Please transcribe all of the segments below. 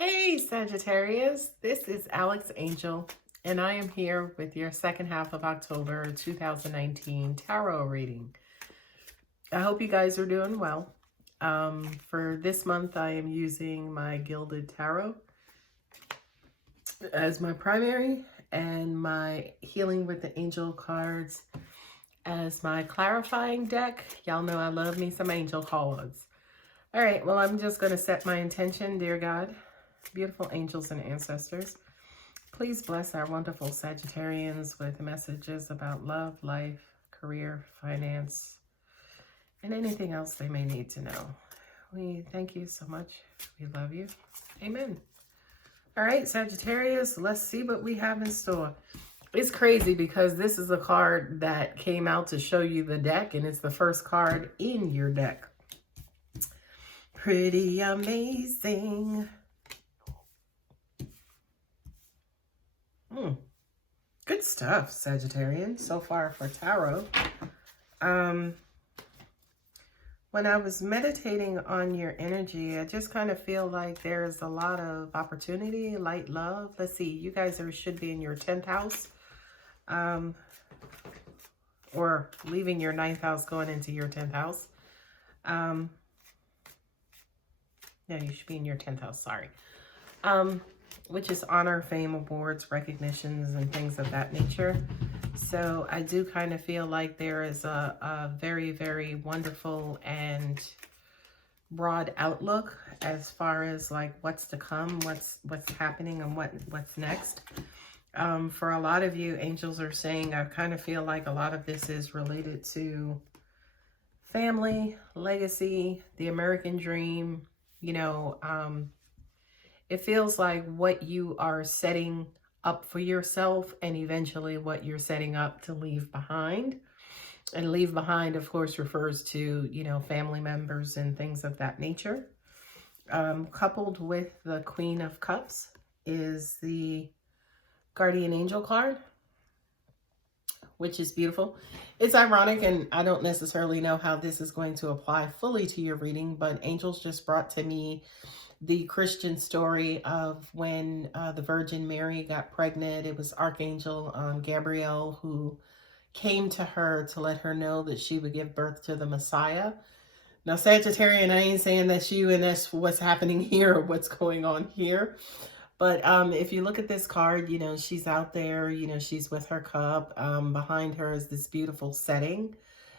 Hey Sagittarius, this is Alex Angel, and I am here with your second half of October 2019 tarot reading. I hope you guys are doing well. For this month, I am using my Gilded Tarot as my primary and my Healing with the Angel cards as my clarifying deck. Y'all know I love me some angel cards. All right, well, I'm just going to set my intention, dear God. Beautiful angels and ancestors, please bless our wonderful Sagittarians with messages about love, life, career, finance, and anything else they may need to know. We thank you so much. We love you. Amen. All right, Sagittarius, let's see what we have in store. It's crazy because this is a card that came out to show you the deck, and it's the first card in your deck. Pretty amazing. Good stuff, Sagittarian, so far for tarot. When I was meditating on your energy, I just kind of feel like there's a lot of opportunity, light, love. Let's see, you guys should be in your 10th house, or leaving your 9th house, going into your 10th house. Yeah, you should be in your 10th house, sorry. Which is honor, fame, awards, recognitions, and things of that nature. So I do kind of feel like there is a very, very wonderful and broad outlook as far as like what's to come, what's happening, and what's next. For a lot of you, angels are saying, I kind of feel like a lot of this is related to family, legacy, the American dream, you know, it feels like what you are setting up for yourself and eventually what you're setting up to leave behind. And leave behind, of course, refers to, you know, family members and things of that nature. Coupled with the Queen of Cups is the Guardian Angel card, which is beautiful. It's ironic, and I don't necessarily know how this is going to apply fully to your reading, but angels just brought to me the Christian story of when the Virgin Mary got pregnant. It was Archangel Gabriel who came to her to let her know that she would give birth to the Messiah. Now, Sagittarian, I ain't saying that's you and that's what's happening here or what's going on here. But if you look at this card, you know, she's out there, you know, she's with her cup. Behind her is this beautiful setting.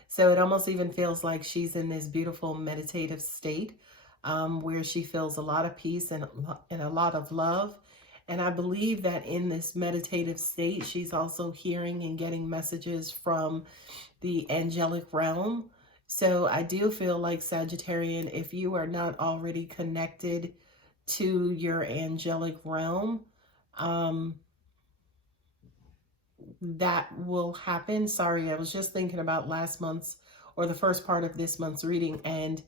So it almost even feels like she's in this beautiful meditative state. Where she feels a lot of peace and a lot of love. And I believe that in this meditative state, she's also hearing and getting messages from the angelic realm. So I do feel like, Sagittarian, if you are not already connected to your angelic realm, that will happen. Sorry, I was just thinking about last month's or the first part of this month's reading, and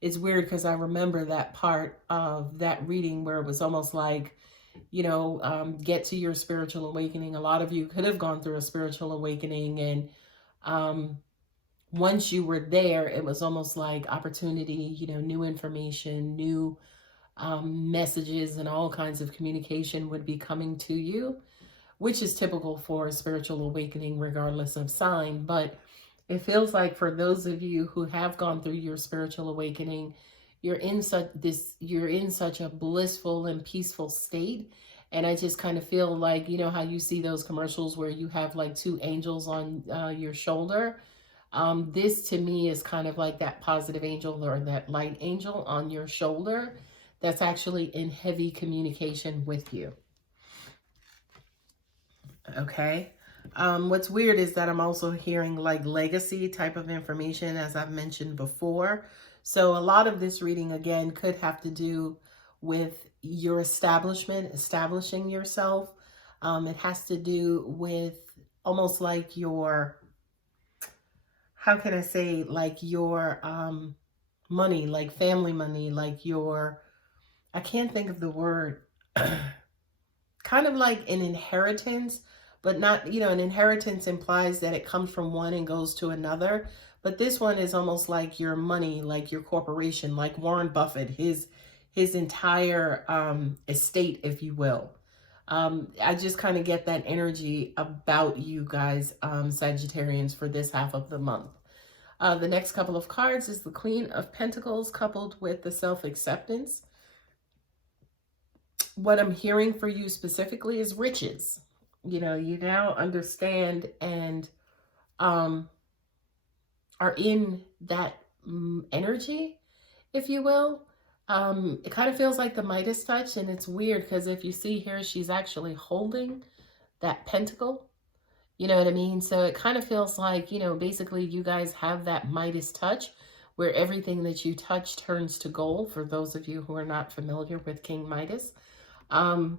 it's weird because I remember that part of that reading where it was almost like, you know, get to your spiritual awakening. A lot of you could have gone through a spiritual awakening, and once you were there, it was almost like opportunity, you know, new information, new messages, and all kinds of communication would be coming to you, which is typical for a spiritual awakening regardless of sign. But it feels like for those of you who have gone through your spiritual awakening, you're in such a blissful and peaceful state. And I just kind of feel like, you know how you see those commercials where you have like two angels on your shoulder. This to me is kind of like that positive angel or that light angel on your shoulder that's actually in heavy communication with you. Okay. What's weird is that I'm also hearing like legacy type of information, as I've mentioned before. So a lot of this reading, again, could have to do with your establishing yourself. It has to do with almost like your, how can I say, like your money, like family money, like your, I can't think of the word, kind of like an inheritance. But not, you know, an inheritance implies that it comes from one and goes to another. But this one is almost like your money, like your corporation, like Warren Buffett, his his entire estate, if you will. I just kind of get that energy about you guys, Sagittarians, for this half of the month. The next couple of cards is the Queen of Pentacles coupled with the Self-Acceptance. What I'm hearing for you specifically is riches. You know, you now understand and are in that energy, if you will. It kind of feels like the Midas touch, and it's weird because if you see here, she's actually holding that pentacle. You know what I mean? So it kind of feels like, you know, basically you guys have that Midas touch where everything that you touch turns to gold, for those of you who are not familiar with King Midas. And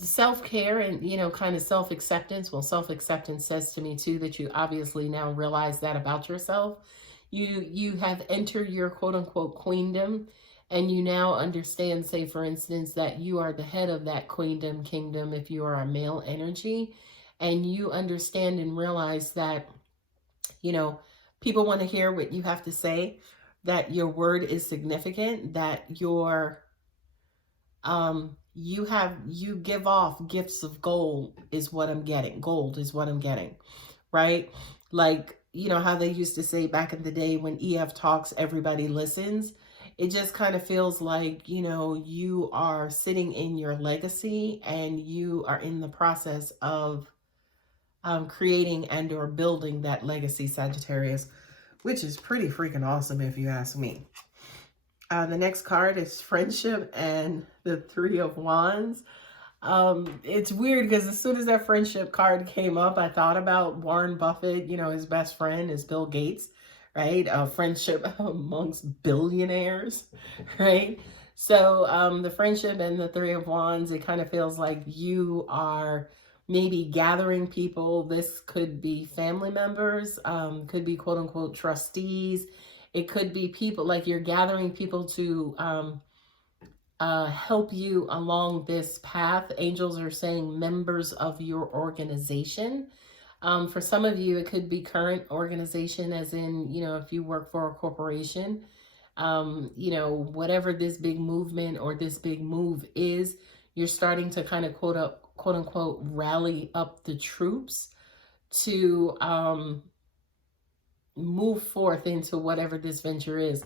self-care and, you know, kind of self-acceptance. Well, self-acceptance says to me too that you obviously now realize that about yourself. You have entered your quote-unquote queendom, and you now understand, say for instance, that you are the head of that queendom, kingdom, if you are a male energy, and you understand and realize that, you know, people want to hear what you have to say, that your word is significant, that your you give off gifts of gold is what I'm getting. Gold is what I'm getting, right? Like, you know how they used to say back in the day, when EF talks, everybody listens. It just kind of feels like, you know, you are sitting in your legacy and you are in the process of creating and or building that legacy, Sagittarius, which is pretty freaking awesome if you ask me. The next card is Friendship and the Three of Wands. It's weird because as soon as that friendship card came up, I thought about Warren Buffett. You know, his best friend is Bill Gates, right? Friendship amongst billionaires, right? So the Friendship and the Three of Wands, it kind of feels like you are maybe gathering people. This could be family members, could be quote unquote trustees. It could be people, like you're gathering people to help you along this path. Angels are saying members of your organization. For some of you, it could be current organization, as in, you know, if you work for a corporation, you know, whatever this big movement or this big move is, you're starting to kind of quote unquote rally up the troops to move forth into whatever this venture is.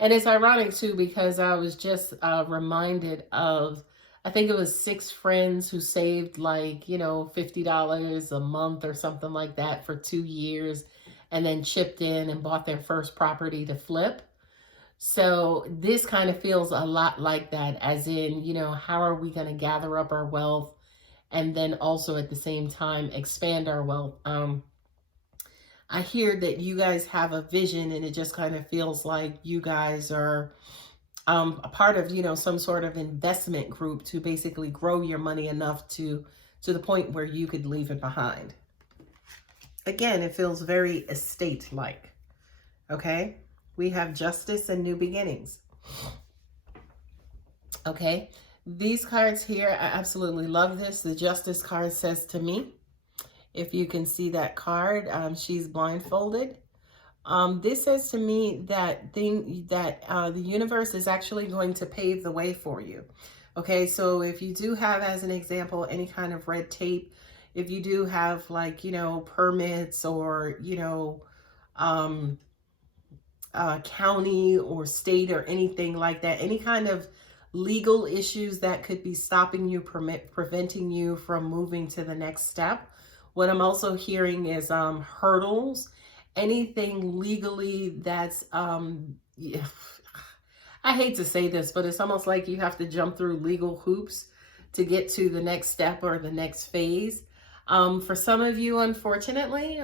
And it's ironic too, because I was just reminded of, I think it was 6 friends who saved like, you know, $50 a month or something like that for 2 years, and then chipped in and bought their first property to flip. So this kind of feels a lot like that, as in, you know, how are we going to gather up our wealth and then also at the same time expand our wealth? I hear that you guys have a vision, and it just kind of feels like you guys are a part of, you know, some sort of investment group to basically grow your money enough to the point where you could leave it behind. Again, it feels very estate-like. Okay? We have Justice and New Beginnings. Okay? These cards here, I absolutely love this. The Justice card says to me, if you can see that card, she's blindfolded. This says to me that the universe is actually going to pave the way for you. Okay, so if you do have, as an example, any kind of red tape, if you do have, like, you know, permits or, you know, county or state or anything like that, any kind of legal issues that could be stopping you, preventing you from moving to the next step. What I'm also hearing is hurdles, anything legally that's, yeah, I hate to say this, but it's almost like you have to jump through legal hoops to get to the next step or the next phase. For some of you, unfortunately,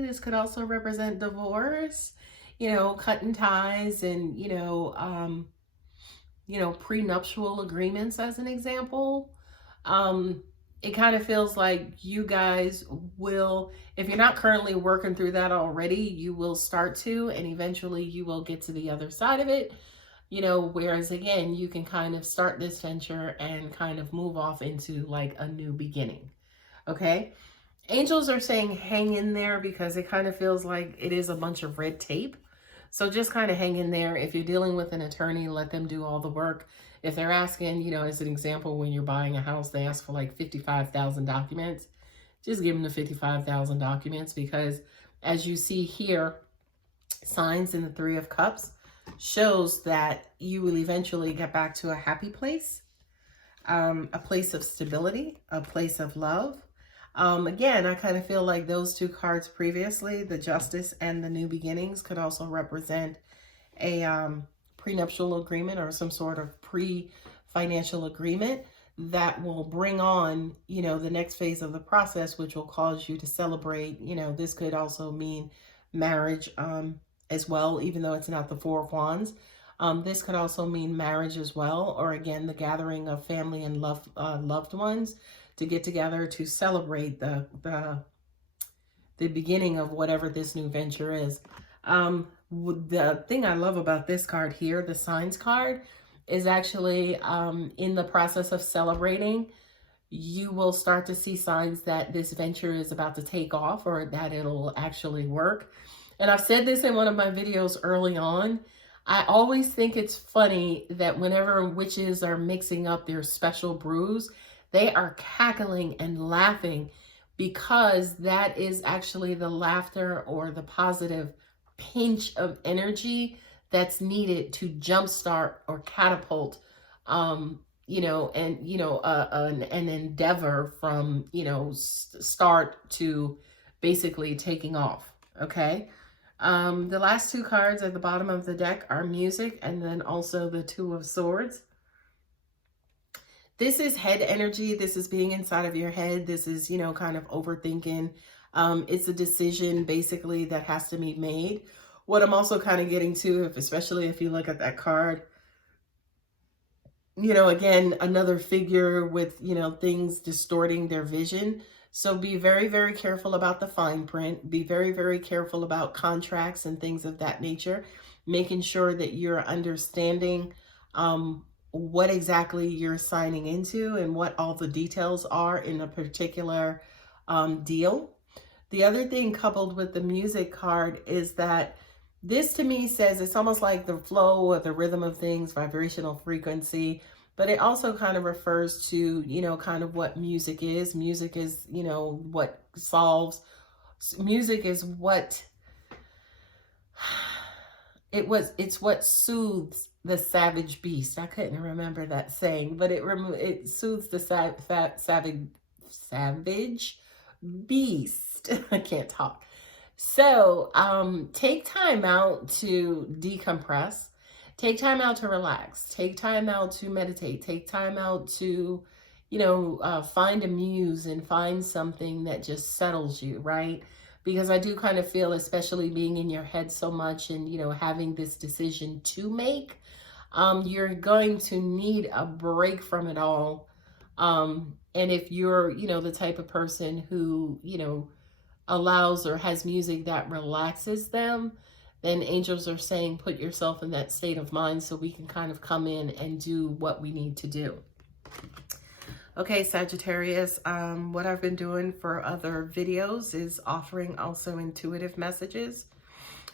this could also represent divorce, you know, cutting ties, and, you know, prenuptial agreements, as an example. It kind of feels like you guys will, if you're not currently working through that already, you will start to, and eventually you will get to the other side of it, you know, whereas again, you can kind of start this venture and kind of move off into like a new beginning. Okay. Angels are saying hang in there, because it kind of feels like it is a bunch of red tape. So just kind of hang in there. If you're dealing with an attorney, let them do all the work. If they're asking, you know, as an example, when you're buying a house, they ask for like 55,000 documents. Just give them the 55,000 documents, because as you see here, signs in the Three of Cups shows that you will eventually get back to a happy place, a place of stability, a place of love. Again, I kind of feel like those two cards previously, the Justice and the New Beginnings, could also represent a prenuptial agreement or some sort of pre-financial agreement that will bring on, you know, the next phase of the process, which will cause you to celebrate. You know, this could also mean marriage as well, even though it's not the Four of Wands. This could also mean marriage as well, or again, the gathering of family and loved ones to get together to celebrate the beginning of whatever this new venture is. The thing I love about this card here, the Signs card, is actually in the process of celebrating, you will start to see signs that this venture is about to take off, or that it'll actually work. And I've said this in one of my videos early on. I always think it's funny that whenever witches are mixing up their special brews, they are cackling and laughing, because that is actually the laughter or the positive pinch of energy that's needed to jumpstart or catapult, you know, and, you know, an endeavor from, you know, start to basically taking off. Okay. The last two cards at the bottom of the deck are Music, and then also the Two of Swords. This is head energy. This is being inside of your head. This is, you know, kind of overthinking. It's a decision basically that has to be made. What I'm also kind of getting to, especially if you look at that card, you know, again, another figure with, you know, things distorting their vision. So be very, very careful about the fine print. Be very, very careful about contracts and things of that nature, making sure that you're understanding what exactly you're signing into and what all the details are in a particular deal. The other thing coupled with the Music card is that this to me says it's almost like the flow or the rhythm of things, vibrational frequency, but it also kind of refers to, you know, kind of what music is. Music is, you know, what solves. Music is what it's what soothes the savage beast. I couldn't remember that saying, but it soothes the savage beast. I can't talk. So take time out to decompress. Take time out to relax. Take time out to meditate. Take time out to, you know, find a muse and find something that just settles you, right? Because I do kind of feel, especially being in your head so much and, you know, having this decision to make, you're going to need a break from it all. And if you're, you know, the type of person who, you know, allows or has music that relaxes them, then angels are saying put yourself in that state of mind so we can kind of come in and do what we need to do. Okay, Sagittarius, what I've been doing for other videos is offering also intuitive messages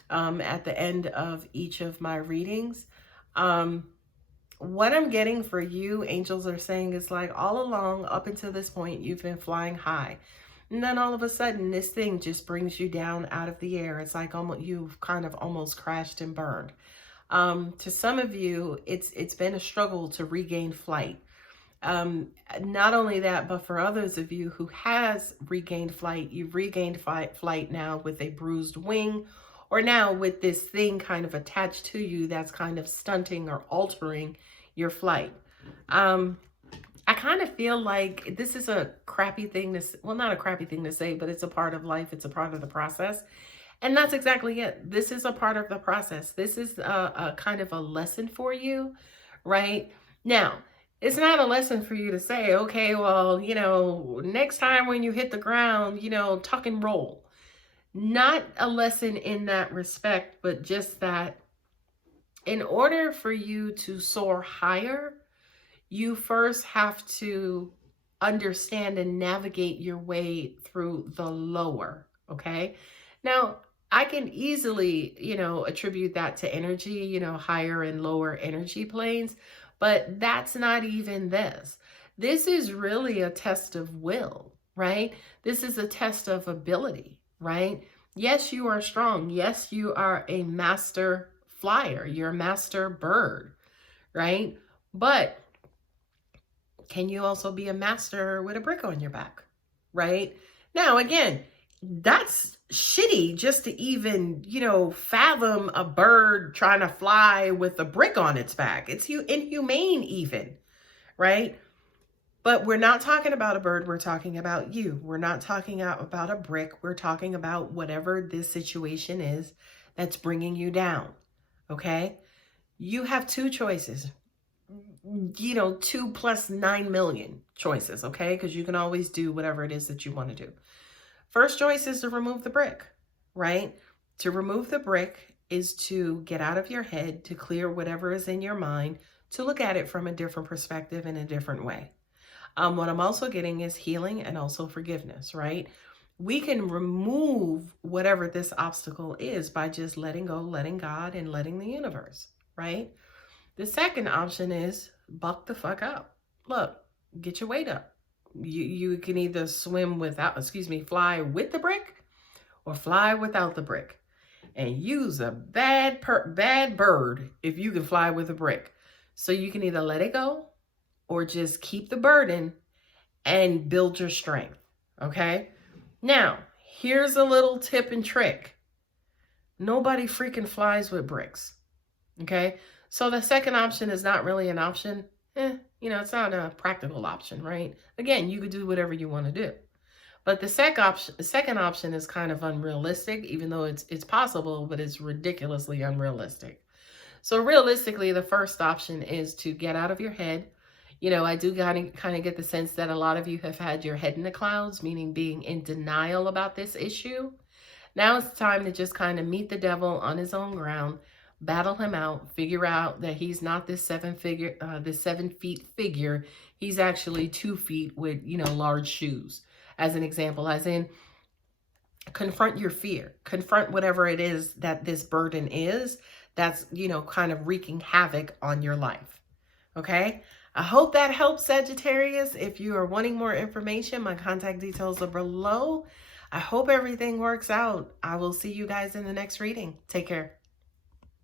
at the end of each of my readings. What I'm getting for you, angels are saying, is like all along up until this point, you've been flying high. And then all of a sudden, this thing just brings you down out of the air. It's like almost, you've kind of almost crashed and burned. To some of you, it's been a struggle to regain flight. Not only that, but for others of you who has regained flight, you've regained flight now with a bruised wing, or now with this thing kind of attached to you that's kind of stunting or altering your flight. I kind of feel like this is a crappy thing to, well, not a crappy thing to say, but it's a part of life. It's a part of the process. And that's exactly it. This is a part of the process. This is a kind of a lesson for you, right? Now, it's not a lesson for you to say, okay, well, you know, next time when you hit the ground, you know, tuck and roll. Not a lesson in that respect, but just that in order for you to soar higher, you first have to understand and navigate your way through the lower, okay? Now, I can easily, attribute that to energy, higher and lower energy planes, but that's not even this. This is really a test of will, right? This is a test of ability, right? Yes, you are strong. Yes, you are a master flyer. You're a master bird, right? But can you also be a master with a brick on your back, right? Now, again, that's shitty just to even, fathom a bird trying to fly with a brick on its back. It's inhumane even, right? But we're not talking about a bird. We're talking about you. We're not talking about a brick. We're talking about whatever this situation is that's bringing you down, okay? You have two choices. 2 plus 9 million choices, okay? Because you can always do whatever it is that you want to do. First choice is to remove the brick, right? To remove the brick is to get out of your head, to clear whatever is in your mind, to look at it from a different perspective in a different way. What I'm also getting is healing and also forgiveness, right? We can remove whatever this obstacle is by just letting go, letting God, and letting the universe, right? The second option is buck the fuck up. Look, get your weight up. You can either fly with the brick or fly without the brick. And use a bad bird if you can fly with a brick. So you can either let it go or just keep the burden and build your strength, okay? Now, here's a little tip and trick. Nobody freaking flies with bricks, okay? So the second option is not really an option. It's not a practical option, right? Again, you could do whatever you want to do. But the second option is kind of unrealistic, even though it's possible, but it's ridiculously unrealistic. So realistically, the first option is to get out of your head. I do kind of get the sense that a lot of you have had your head in the clouds, meaning being in denial about this issue. Now it's time to just kind of meet the devil on his own ground, battle him out, figure out that he's not this 7 feet figure. He's actually 2 feet with, large shoes. As an example, as in confront your fear, confront whatever it is that this burden is that's, kind of wreaking havoc on your life. Okay. I hope that helps, Sagittarius. If you are wanting more information, my contact details are below. I hope everything works out. I will see you guys in the next reading. Take care.